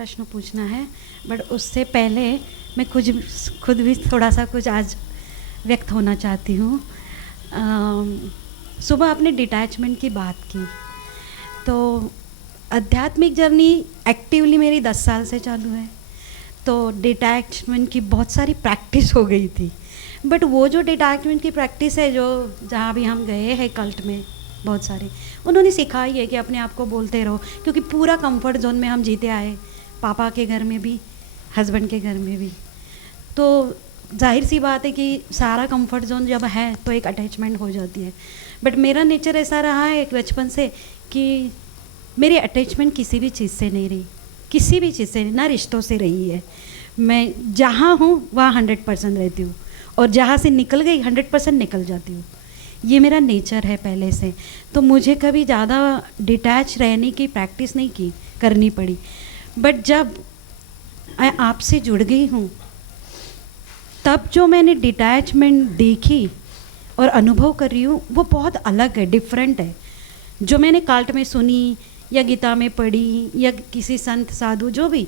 प्रश्न पूछना है, बट उससे पहले मैं खुद भी थोड़ा सा कुछ आज व्यक्त होना चाहती हूँ। सुबह आपने डिटैचमेंट की बात की, तो आध्यात्मिक जर्नी एक्टिवली मेरी 10 साल से चालू है। तो डिटैचमेंट की बहुत सारी प्रैक्टिस हो गई थी, बट वो जो डिटैचमेंट की प्रैक्टिस है, जो जहाँ भी हम गए हैं कल्ट में, बहुत सारे उन्होंने सिखाई है कि अपने आप को बोलते रहो, क्योंकि पूरा कंफर्ट जोन में हम जीते आए, पापा के घर में भी, हस्बैंड के घर में भी। तो जाहिर सी बात है कि सारा कंफर्ट जोन जब है तो एक अटैचमेंट हो जाती है। बट मेरा नेचर ऐसा रहा है बचपन से कि मेरी अटैचमेंट किसी भी चीज़ से नहीं रही, किसी भी चीज़ से नहीं, ना रिश्तों से रही है। मैं जहाँ हूँ वहाँ 100% रहती हूँ, और जहाँ से निकल गई 100% निकल जाती हूँ। ये मेरा नेचर है पहले से। तो मुझे कभी ज़्यादा डिटैच रहने की प्रैक्टिस नहीं करनी पड़ी। बट जब मैं आपसे जुड़ गई हूँ, तब जो मैंने डिटैचमेंट देखी और अनुभव कर रही हूँ, वो बहुत अलग है, डिफरेंट है। जो मैंने कल्ट में सुनी या गीता में पढ़ी या किसी संत साधु जो भी,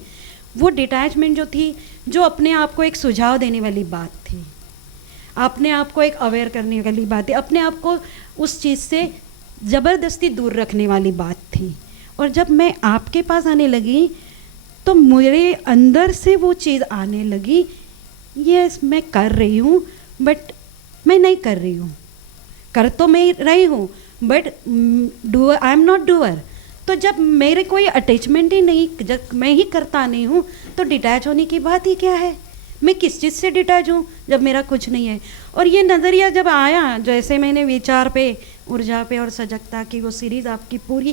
वो डिटैचमेंट जो थी, जो अपने आप को एक सुझाव देने वाली बात थी, अपने आप को एक अवेयर करने वाली बात थी, अपने आप को उस चीज़ से ज़बरदस्ती दूर रखने वाली बात थी। और जब मैं आपके पास आने लगी तो मेरे अंदर से वो चीज़ आने लगी, ये मैं कर रही हूँ बट मैं नहीं कर रही हूँ, कर तो मैं रही हूँ but doer, I am not doer. तो जब मेरे कोई अटैचमेंट ही नहीं, जब मैं ही करता नहीं हूँ, तो डिटैच होने की बात ही क्या है? मैं किस चीज़ से डिटैच हूँ जब मेरा कुछ नहीं है? और ये नज़रिया जब आया, जैसे मैंने विचार पे, ऊर्जा पे और सजगता की वो सीरीज़ आपकी पूरी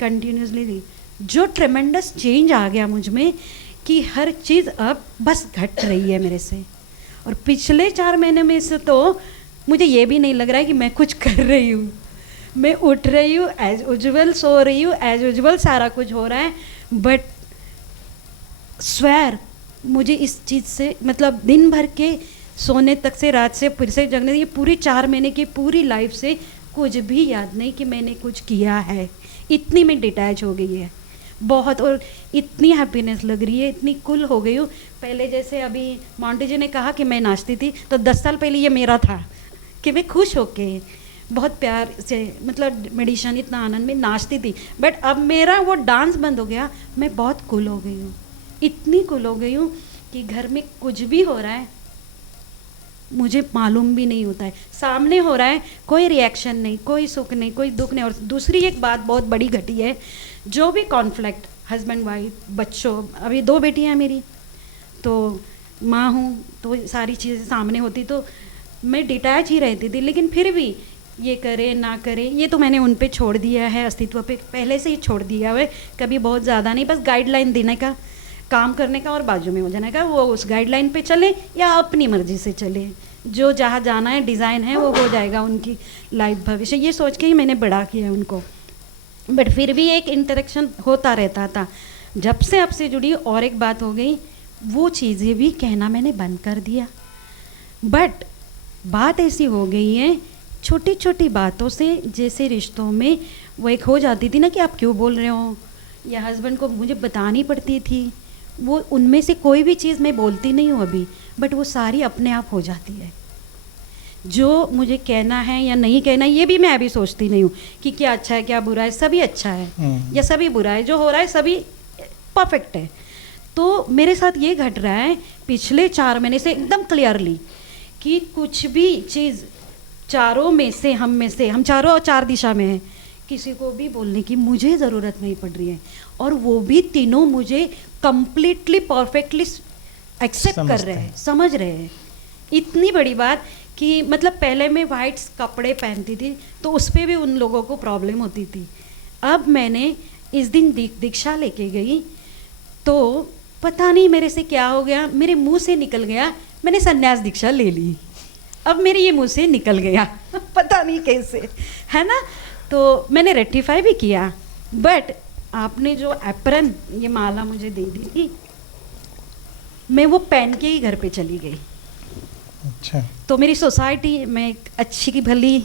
कंटिन्यूसली ली, जो ट्रेमेंडस चेंज आ गया मुझ में कि हर चीज़ अब बस घट रही है मेरे से। और पिछले 4 महीने में से तो मुझे ये भी नहीं लग रहा है कि मैं कुछ कर रही हूँ। मैं उठ रही हूँ एज यूजुअल, सो रही हूँ एज यूजुअल, सारा कुछ हो रहा है। बट स्वेर मुझे इस चीज़ से, मतलब दिन भर के सोने तक से, रात से फिर से जगने, ये पूरी 4 महीने की पूरी लाइफ से कुछ भी याद नहीं कि मैंने कुछ किया है। इतनी मैं डिटैच हो गई है बहुत, और इतनी हैप्पीनेस लग रही है, इतनी कुल हो गई हूँ। पहले जैसे अभी मोंटी जी ने कहा कि मैं नाचती थी, तो 10 साल पहले ये मेरा था कि मैं खुश होके बहुत प्यार से, मतलब मेडिटेशन, इतना आनंद में नाचती थी। बट अब मेरा वो डांस बंद हो गया, मैं बहुत कुल हो गई हूँ, इतनी कुल हो गई हूँ कि घर में कुछ भी हो रहा है मुझे मालूम भी नहीं होता है। सामने हो रहा है, कोई रिएक्शन नहीं, कोई सुख नहीं, कोई दुख नहीं। और दूसरी एक बात बहुत बड़ी घटी है, जो भी कॉन्फ्लिक्ट, हस्बैंड वाइफ, बच्चों, अभी 2 बेटियां मेरी, तो माँ हूँ, तो सारी चीज़ें सामने होती तो मैं डिटैच ही रहती थी। लेकिन फिर भी ये करे ना करे, ये तो मैंने उन पे छोड़ दिया है, अस्तित्व पे पहले से ही छोड़ दिया है। कभी बहुत ज़्यादा नहीं, बस गाइडलाइन देने का, काम करने का और बाजू में हो जाने का, वो उस गाइडलाइन पे चले या अपनी मर्जी से चले, जो जहाँ जाना है, डिज़ाइन है, वो हो जाएगा उनकी लाइफ, भविष्य, ये सोच के ही मैंने बड़ा किया उनको। बट फिर भी एक इंटरेक्शन होता रहता था। जब से आपसे जुड़ी और एक बात हो गई, वो चीज़ें भी कहना मैंने बंद कर दिया। बट बात ऐसी हो गई है, छोटी छोटी बातों से, जैसे रिश्तों में वो एक हो जाती थी ना कि आप क्यों बोल रहे हो, या हस्बैंड को मुझे बतानी पड़ती थी, वो उनमें से कोई भी चीज़ मैं बोलती नहीं हूँ अभी, बट वो सारी अपने आप हो जाती है। जो मुझे कहना है या नहीं कहना, ये भी मैं अभी सोचती नहीं हूँ कि क्या अच्छा है क्या बुरा है, सभी अच्छा है या सभी बुरा है, जो हो रहा है सभी परफेक्ट है। तो मेरे साथ ये घट रहा है पिछले 4 महीने से एकदम क्लियरली कि कुछ भी चीज़, चारों में से, हम चारों 4 दिशा में हैं, किसी को भी बोलने की मुझे ज़रूरत नहीं पड़ रही है। और वो भी तीनों मुझे कंप्लीटली परफेक्टली एक्सेप्ट कर रहे हैं, समझ रहे हैं। इतनी बड़ी बात कि मतलब पहले मैं वाइट कपड़े पहनती थी तो उस पर भी उन लोगों को प्रॉब्लम होती थी। अब मैंने इस दिन दीक्षा लेके गई तो पता नहीं मेरे से क्या हो गया, मेरे मुंह से निकल गया, मैंने संन्यास दीक्षा ले ली। अब मेरे ये मुंह से निकल गया पता नहीं कैसे, है ना। तो मैंने रेक्टिफाई भी किया। बट आपने जो एप्रन, ये माला मुझे दे दी थी, मैं वो पहन के ही घर पे चली गई। अच्छा। तो मेरी सोसाइटी में एक अच्छी की भली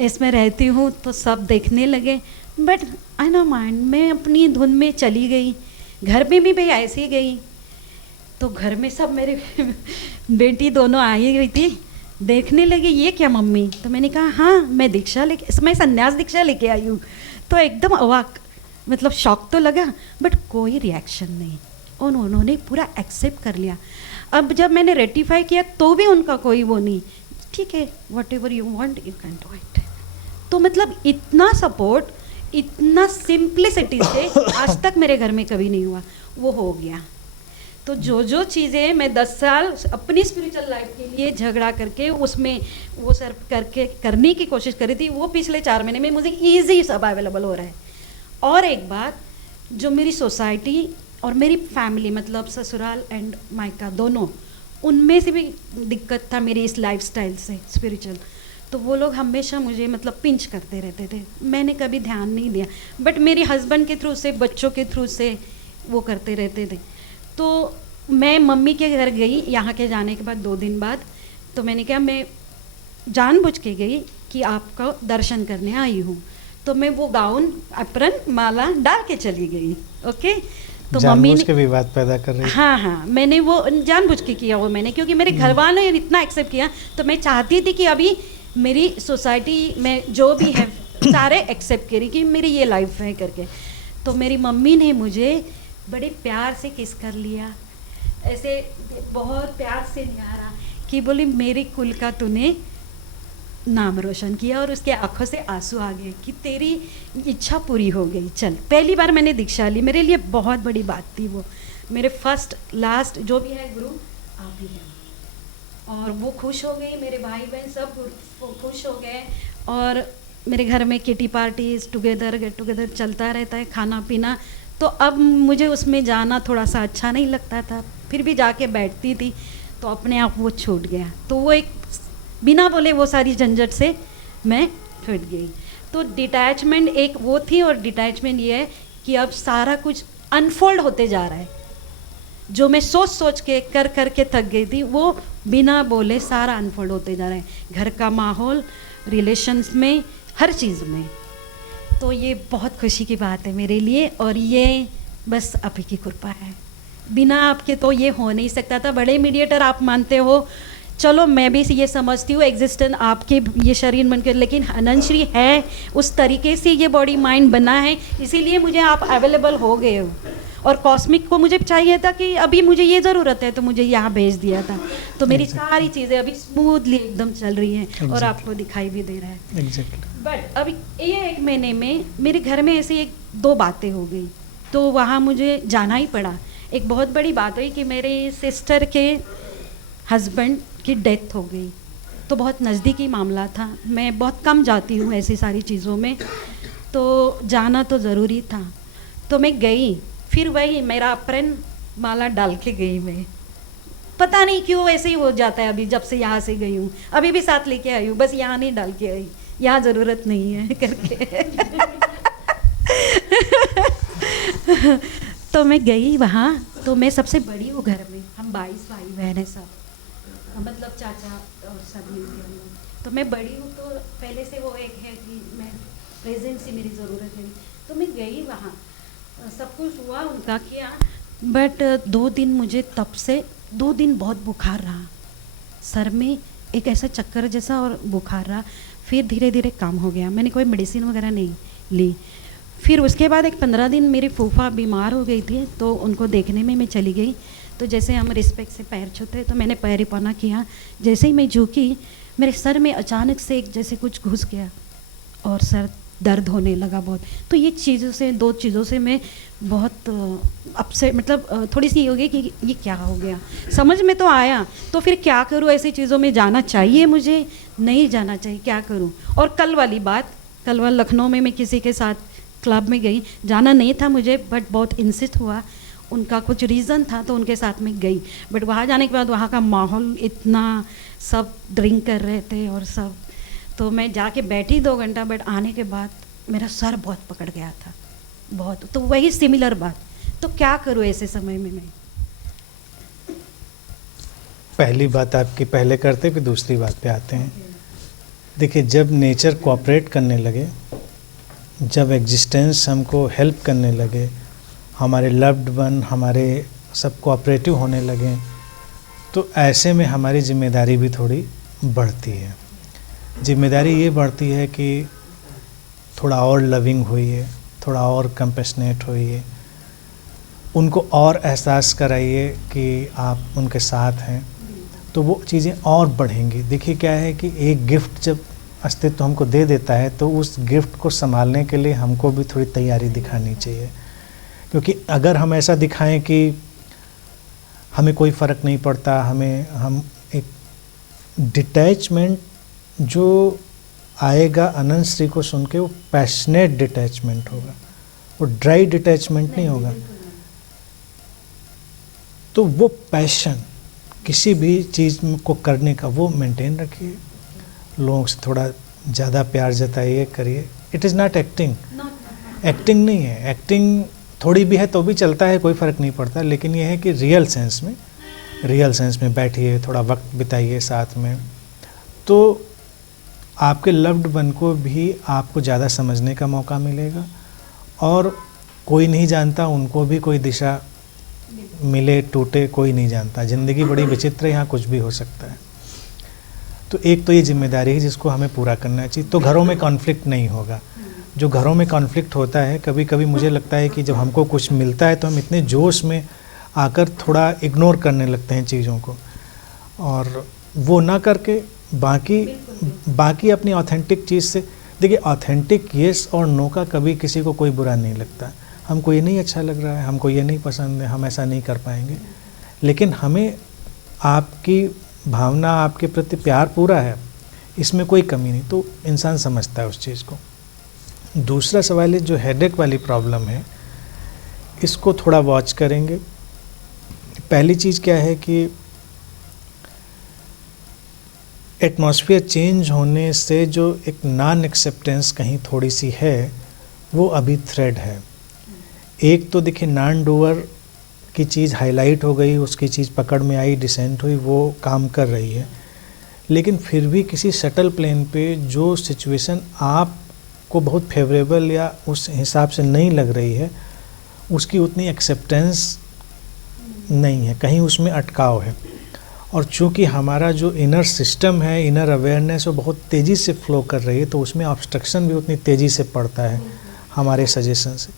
इसमें रहती हूँ, तो सब देखने लगे। बट आई नो माइंड, मैं अपनी धुन में चली गई घर में भी मैं ऐसे ही गई, तो घर में सब मेरे बेटी दोनों आई हुई थी, देखने लगी ये क्या मम्मी, तो मैंने कहा हाँ मैं संन्यास दीक्षा लेके आई हूँ। तो एकदम अवाक, मतलब शौक तो लगा बट कोई रिएक्शन नहीं, और उन्होंने पूरा एक्सेप्ट कर लिया। अब जब मैंने रेटिफाई किया तो भी उनका कोई वो नहीं, ठीक है what ever you want you can do it. तो मतलब इतना सपोर्ट, इतना सिंप्लिसिटी से आज तक मेरे घर में कभी नहीं हुआ, वो हो गया। तो जो चीज़ें मैं 10 साल अपनी स्पिरिचुअल लाइफ के लिए झगड़ा करके उसमें वो सर करके करने की कोशिश करी थी, वो पिछले 4 महीने में मुझे ईजी सब अवेलेबल हो रहा है। और एक बात, जो मेरी सोसाइटी और मेरी फैमिली, मतलब ससुराल एंड मायका दोनों, उनमें से भी दिक्कत था मेरी इस लाइफस्टाइल से स्पिरिचुअल। तो वो लोग हमेशा मुझे मतलब पिंच करते रहते थे, मैंने कभी ध्यान नहीं दिया, बट मेरे हस्बैंड के थ्रू से, बच्चों के थ्रू से वो करते रहते थे। तो मैं मम्मी के घर गई यहाँ के जाने के बाद 2 दिन बाद, तो मैंने कहा मैं जानबूझ के गई कि आपका दर्शन करने आई हूँ। तो मैं वो गाउन, अप्रन, माला डाल के चली गई। ओके, तो मम्मी ने विवाद पैदा कर रही। हाँ, मैंने वो जानबूझ के किया वो मैंने, क्योंकि मेरे घर वालों ने इतना एक्सेप्ट किया, तो मैं चाहती थी कि अभी मेरी सोसाइटी में जो भी है सारे एक्सेप्ट करें कि मेरी ये लाइफ है करके। तो मेरी मम्मी ने मुझे बड़े प्यार से किस कर लिया, ऐसे बहुत प्यार से निहारा कि बोली मेरे कुल का तूने नाम रोशन किया, और उसके आंखों से आंसू आ गए कि तेरी इच्छा पूरी हो गई। चल, पहली बार मैंने दीक्षा ली, मेरे लिए बहुत बड़ी बात थी वो। मेरे फर्स्ट लास्ट जो भी है गुरु आप ही हैं, और वो खुश हो गई, मेरे भाई बहन सब खुश हो गए। और मेरे घर में kitty parties, together get together चलता रहता है, खाना पीना। तो अब मुझे उसमें जाना थोड़ा सा अच्छा नहीं लगता था, फिर भी जाके बैठती थी, तो अपने आप वो छूट गया। तो वो एक बिना बोले वो सारी झंझट से मैं छूट गई। तो डिटैचमेंट एक वो थी, और डिटैचमेंट ये है कि अब सारा कुछ अनफोल्ड होते जा रहा है। जो मैं सोच सोच के कर कर के थक गई थी, वो बिना बोले सारा अनफोल्ड होते जा रहा है, घर का माहौल, रिलेशंस में, हर चीज़ में। तो ये बहुत खुशी की बात है मेरे लिए, और ये बस आप ही की कृपा है, बिना आपके तो ये हो नहीं सकता था। बड़े मीडिएटर आप मानते हो, चलो मैं भी ये समझती हूँ एग्जिस्टेंस आपके ये शरीर बनकर, लेकिन अनंतश्री है उस तरीके से ये बॉडी माइंड बना है, इसीलिए मुझे आप अवेलेबल हो गए हो। और कॉस्मिक को मुझे चाहिए था कि अभी मुझे ये ज़रूरत है, तो मुझे यहाँ भेज दिया था। तो मेरी सारी चीज़ें अभी स्मूथली एकदम चल रही हैं, और आपको दिखाई भी दे रहा है। बट अभी ये 1 महीने में मेरे घर में ऐसी 1-2 बातें हो गई, तो वहाँ मुझे जाना ही पड़ा। एक बहुत बड़ी बात हुई कि मेरे सिस्टर के हस्बैंड की डेथ हो गई, तो बहुत नज़दीकी मामला था। मैं बहुत कम जाती हूँ ऐसी सारी चीज़ों में, तो जाना तो ज़रूरी था। तो मैं गई, फिर वही मेरा अप्रन माला डाल के गई। मैं पता नहीं क्यों ऐसे ही हो जाता है, अभी जब से यहाँ से गई हूँ, अभी भी साथ लेके आई हूँ, बस यहाँ नहीं डाल के आई, यहाँ ज़रूरत नहीं है करके। तो मैं गई वहाँ, तो मैं सबसे बड़ी हूँ घर में, हम 22 भाई बहन हैं सब, मतलब चाचा और सब मिलके हम लोग। तो मैं बड़ी हूँ, तो पहले से वो एक है कि मैं प्रेजेंस ही मेरी ज़रूरत है। तो मैं गई वहाँ, सब कुछ हुआ, उनका किया, बट 2 दिन मुझे तब से 2 दिन बहुत बुखार रहा, सर में एक ऐसा चक्कर जैसा और बुखार रहा। फिर धीरे धीरे काम हो गया, मैंने कोई मेडिसिन वगैरह नहीं ली। फिर उसके बाद एक 15 दिन मेरी फूफा बीमार हो गई थी, तो उनको देखने में मैं चली गई। तो जैसे हम रिस्पेक्ट से पैर छूते, तो मैंने पैर हिपौना किया। जैसे ही मैं झुकी, मेरे सर में अचानक से एक जैसे कुछ घुस गया, और सर दर्द होने लगा बहुत। तो ये चीज़ों से, 2 चीज़ों से मैं बहुत अपसेट, मतलब थोड़ी सी हो गई कि ये क्या हो गया। समझ में तो आया, तो फिर क्या करूँ, ऐसी चीज़ों में जाना चाहिए मुझे, नहीं जाना चाहिए, क्या करूँ। और कल वाली बात, कल वाल लखनऊ में मैं किसी के साथ क्लब में गई, जाना नहीं था मुझे, बट बहुत इंसिस्ट हुआ, उनका कुछ रीज़न था, तो उनके साथ में गई। बट वहाँ जाने के बाद वहाँ का माहौल इतना, सब ड्रिंक कर रहे थे और सब, तो मैं जाके बैठी 2 घंटा, बट आने के बाद मेरा सर बहुत पकड़ गया था, बहुत। तो वही सिमिलर बात, तो क्या करूँ ऐसे समय में मैं। पहली बात आपकी पहले करते, फिर दूसरी बात पे आते हैं। देखिए, जब नेचर कोऑपरेट करने लगे, जब एग्जिस्टेंस हमको हेल्प करने लगे, हमारे लव्ड वन हमारे सब कोऑपरेटिव होने लगें, तो ऐसे में हमारी जिम्मेदारी भी थोड़ी बढ़ती है। जिम्मेदारी ये बढ़ती है कि थोड़ा और लविंग होइए, थोड़ा और कंपैशनेट होइए, उनको और एहसास कराइए कि आप उनके साथ हैं, तो वो चीज़ें और बढ़ेंगी। देखिए क्या है कि एक गिफ्ट जब अस्तित्व हमको दे देता है तो उस गिफ्ट को संभालने के लिए हमको भी थोड़ी तैयारी दिखानी चाहिए, क्योंकि अगर हम ऐसा दिखाएं कि हमें कोई फ़र्क नहीं पड़ता, हम एक डिटैचमेंट जो आएगा अनंत श्री को सुन के, वो पैशनेट डिटैचमेंट होगा, वो ड्राई डिटैचमेंट नहीं होगा। तो वो पैशन किसी भी चीज़ को करने का वो मेंटेन रखिए, लोगों से थोड़ा ज़्यादा प्यार जताइए, करिए। It is not acting, acting नहीं है। एक्टिंग थोड़ी भी है तो भी चलता है, कोई फ़र्क नहीं पड़ता, लेकिन ये है कि रियल सेंस में बैठिए, थोड़ा वक्त बिताइए साथ में, तो आपके लव्ड वन को भी आपको ज़्यादा समझने का मौका मिलेगा, और कोई नहीं जानता उनको भी कोई दिशा मिले टूटे, कोई नहीं जानता। ज़िंदगी बड़ी विचित्र है, यहाँ कुछ भी हो सकता है। तो एक तो ये जिम्मेदारी है जिसको हमें पूरा करना चाहिए, तो घरों में कॉन्फ्लिक्ट नहीं होगा। जो घरों में कॉन्फ्लिक्ट होता है, कभी कभी मुझे लगता है कि जब हमको कुछ मिलता है तो हम इतने जोश में आकर थोड़ा इग्नोर करने लगते हैं चीज़ों को, और वो ना करके बाकी अपनी ऑथेंटिक चीज़ से। देखिए, ऑथेंटिक येस और नो का कभी किसी को कोई बुरा नहीं लगता। हमको ये नहीं अच्छा लग रहा है, हमको ये नहीं पसंद है, हम ऐसा नहीं कर पाएंगे, लेकिन हमें आपकी भावना, आपके प्रति प्यार पूरा है, इसमें कोई कमी नहीं, तो इंसान समझता है उस चीज़ को। दूसरा सवाल है जो हेडेक वाली प्रॉब्लम है, इसको थोड़ा वॉच करेंगे। पहली चीज़ क्या है कि एटमॉस्फेयर चेंज होने से जो एक नॉन एक्सेप्टेंस कहीं थोड़ी सी है, वो अभी थ्रेड है। एक तो देखिए नॉन डूअर की चीज़ हाईलाइट हो गई, उसकी चीज़ पकड़ में आई, डिसेंट हुई, वो काम कर रही है, लेकिन फिर भी किसी सटल प्लेन पे जो सिचुएशन आपको बहुत फेवरेबल या उस हिसाब से नहीं लग रही है, उसकी उतनी एक्सेप्टेंस नहीं है, कहीं उसमें अटकाव है। और चूँकि हमारा जो इनर सिस्टम है, इनर अवेयरनेस, वो बहुत तेज़ी से फ्लो कर रही है, तो उसमें ऑब्स्ट्रक्शन भी उतनी तेज़ी से पड़ता है हमारे सजेशन से।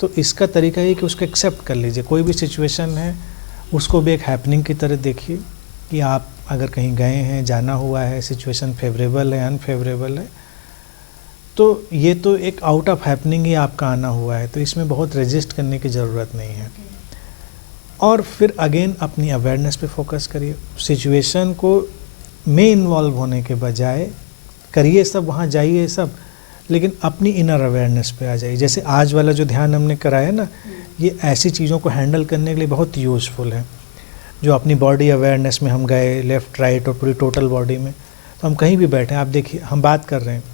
तो इसका तरीका ये कि उसको एक्सेप्ट कर लीजिए। कोई भी सिचुएशन है उसको भी एक हैपनिंग की तरह देखिए, कि आप अगर कहीं गए हैं, जाना हुआ है, सिचुएशन फेवरेबल है, अनफेवरेबल है, तो ये तो एक आउट ऑफ हैपनिंग ही आपका आना हुआ है, तो इसमें बहुत रेजिस्ट करने की ज़रूरत नहीं है। और फिर अगेन अपनी अवेयरनेस पे फोकस करिए। सिचुएशन को में इन्वॉल्व होने के बजाय करिए सब, वहाँ जाइए सब, लेकिन अपनी इनर अवेयरनेस पे आ जाइए। जैसे आज वाला जो ध्यान हमने कराया ना, ये ऐसी चीज़ों को हैंडल करने के लिए बहुत यूज़फुल है। जो अपनी बॉडी अवेयरनेस में हम गए, लेफ़्ट राइट और पूरी टोटल बॉडी में, तो हम कहीं भी बैठे, आप देखिए हम बात कर रहे हैं,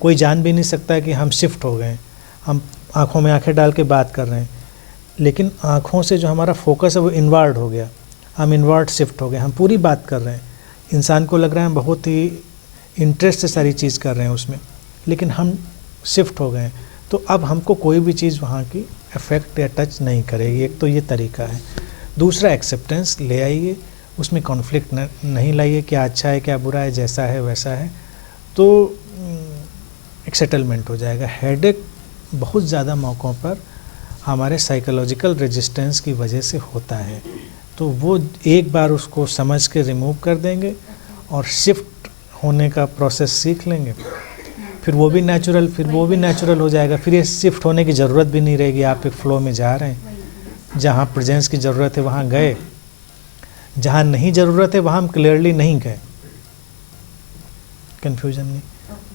कोई जान भी नहीं सकता है कि हम शिफ्ट हो गए, हम आँखों में आँखें डाल के बात कर रहे हैं, लेकिन आँखों से जो हमारा फोकस है वो इनवर्ड हो गया, हम इनवर्ड शिफ्ट हो गए, हम पूरी बात कर रहे हैं। इंसान को लग रहा है हम बहुत ही इंटरेस्ट से सारी चीज़ कर रहे हैं उसमें, लेकिन हम शिफ्ट हो गए, तो अब हमको कोई भी चीज़ वहाँ की इफ़ेक्ट या टच नहीं करेगी। एक तो ये तरीका है। दूसरा, एक्सेप्टेंस ले आइए, उसमें कॉन्फ्लिक्ट नहीं लाइए, क्या अच्छा है क्या बुरा है, जैसा है वैसा है, तो एक सेटलमेंट हो जाएगा। हेडेक बहुत ज़्यादा मौक़ों पर हमारे साइकोलॉजिकल रेजिस्टेंस की वजह से होता है, तो वो एक बार उसको समझ के रिमूव कर देंगे और शिफ्ट होने का प्रोसेस सीख लेंगे, फिर वो भी नेचुरल हो जाएगा। फिर ये शिफ्ट होने की ज़रूरत भी नहीं रहेगी, आप एक फ़्लो में जा रहे हैं। जहाँ प्रेजेंस की ज़रूरत है वहाँ गए, जहाँ नहीं ज़रूरत है वहाँ हम क्लियरली नहीं गए, कन्फ्यूजन नहीं।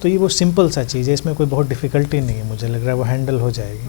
तो ये वो सिंपल सा चीज़ है, इसमें कोई बहुत डिफ़िकल्टी नहीं है, मुझे लग रहा है वो हैंडल हो जाएगी।